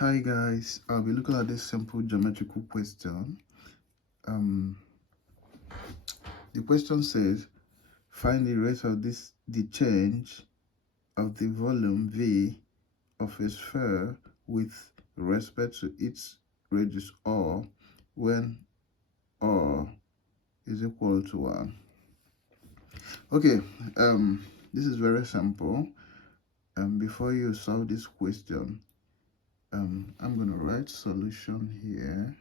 Hi guys, I'll be looking at this simple geometrical question. The question says, find the rate of the change of the volume V of a sphere with respect to its radius r when r is equal to 1. Okay, this is very simple. Before you solve this question, I'm going to write solution here.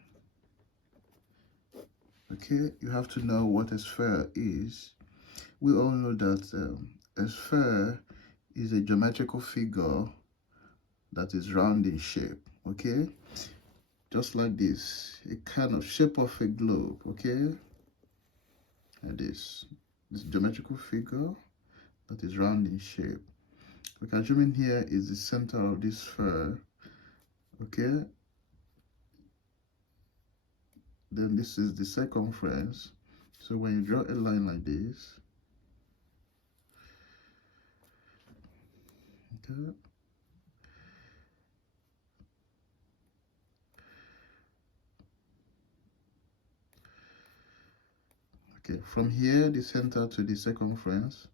Okay, you have to know what a sphere is. We all know that a sphere is a geometrical figure that is round in shape. Okay, just like this, a kind of shape of a globe. Okay, like this geometrical figure that is round in shape. We can zoom in. Here is the center of this sphere. Okay, then this is the circumference. So when you draw a line like this, okay, from here, the center to the circumference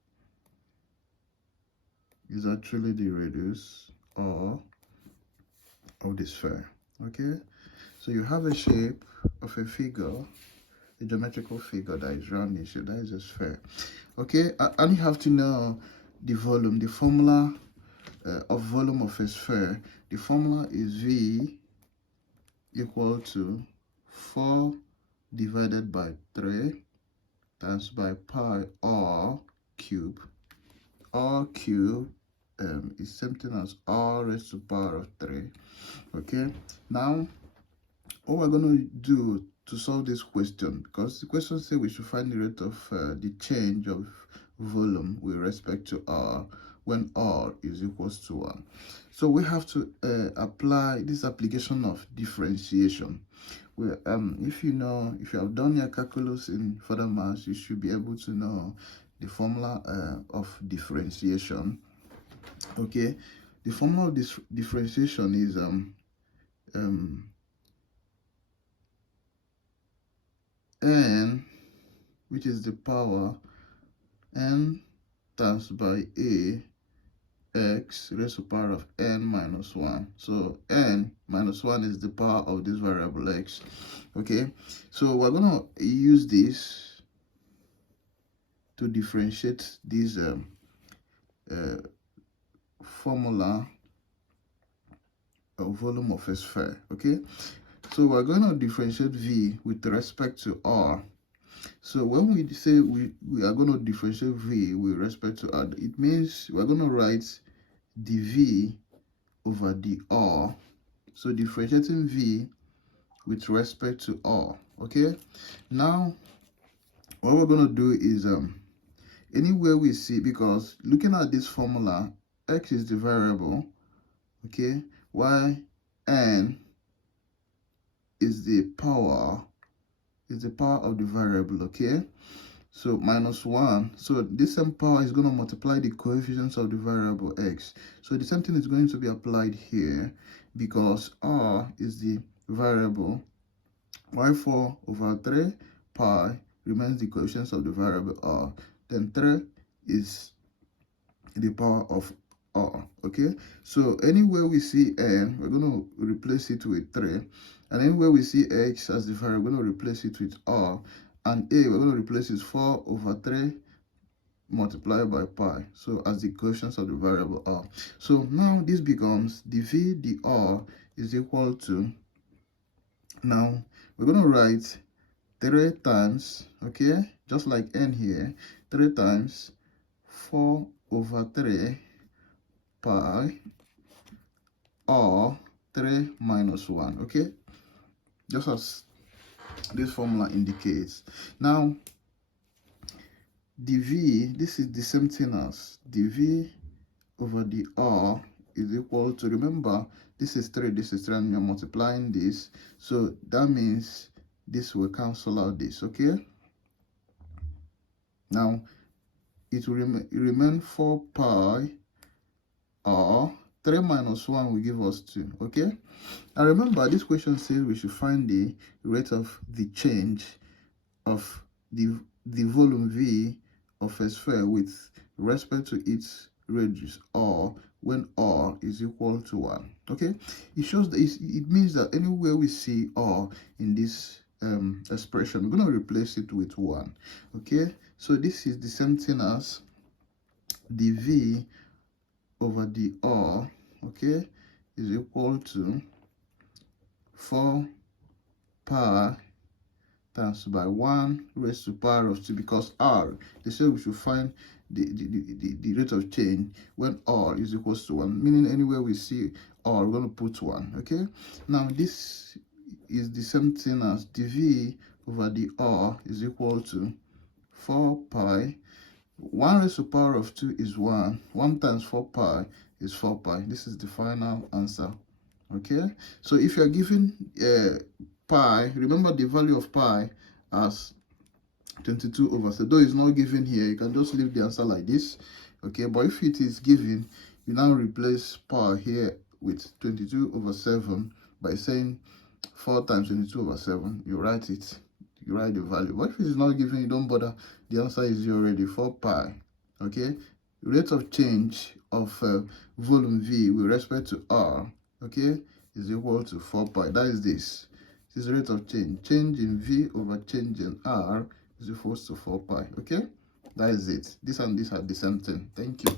is actually the radius or of the sphere. Okay, so you have a shape of a figure, a geometrical figure that is round in shape, that is a sphere. Okay, and you have to know the volume, the formula of volume of a sphere. The formula is V equal to 4 divided by 3 times by pi r cube. R cube is something as r raised to the power of 3. Okay, now what we're going to do to solve this question, because the question says we should find the rate of the change of volume with respect to r when r is equals to 1. So we have to apply this application of differentiation. Well, if you have done your calculus in further maths, you should be able to know the formula of differentiation. Okay, the formula of this differentiation is n, which is the power n times by a x raised to the power of n minus 1. So n minus 1 is the power of this variable x. Okay, so we're going to use this to differentiate this formula of volume of a sphere. Okay, so we're going to differentiate v with respect to r. So when we say we are going to differentiate v with respect to r, it means we're going to write dv over dr. So differentiating v with respect to r. Okay, now what we're going to do is anywhere we see, because looking at this formula, x is the variable, okay, y n is the power of the variable. Okay, so minus 1, so this same power is going to multiply the coefficients of the variable x. So the same thing is going to be applied here, because r is the variable, y4 over 3 pi remains the coefficients of the variable r, then 3 is the power of r. Okay, so anywhere we see n, we're going to replace it with 3, and anywhere we see x as the variable, we're going to replace it with r, and a, we're going to replace it 4 over 3 multiplied by pi, so as the coefficients of the variable r. So now this becomes dv dr is equal to, now we're going to write 3 times, okay, just like n here, 3 times 4 over 3 pi r 3 minus 1. Okay, just as this formula indicates. Now dv, this is the same thing as dv over dr is equal to, remember, this is 3, this is 3, and you're multiplying this, so that means this will cancel out this. Okay, now it will remain 4 pi r 3 minus 1 will give us 2. Okay, and remember this question says we should find the rate of the change of the volume V of a sphere with respect to its radius, or when r is equal to 1. Okay, it shows that it means that anywhere we see r in this expression, we're going to replace it with 1. Okay, so this is the same thing as the V over the r, okay, is equal to 4 pi times by 1 raised to power of 2, because r, they say we should find the rate of change when r is equals to 1, meaning anywhere we see r, we're going to put 1. Okay, now this is the same thing as dv over the r is equal to 4 pi. 1 raised to power of 2 is 1. 1 times 4 pi is 4 pi. This is the final answer. Okay, so if you are given pi, remember the value of pi as 22 over 7. Though it's not given here, you can just leave the answer like this. Okay, but if it is given, you now replace pi here with 22 over 7 by saying 4 times 22 over 7. You write it, you write the value. But if it is not given, you don't bother. The answer is here already, 4 pi. Okay, rate of change of volume V with respect to r, okay, is equal to 4 pi. That is this. This is the rate of change. Change in V over change in R is equal to 4 pi. Okay, that is it. This and this are the same thing. Thank you.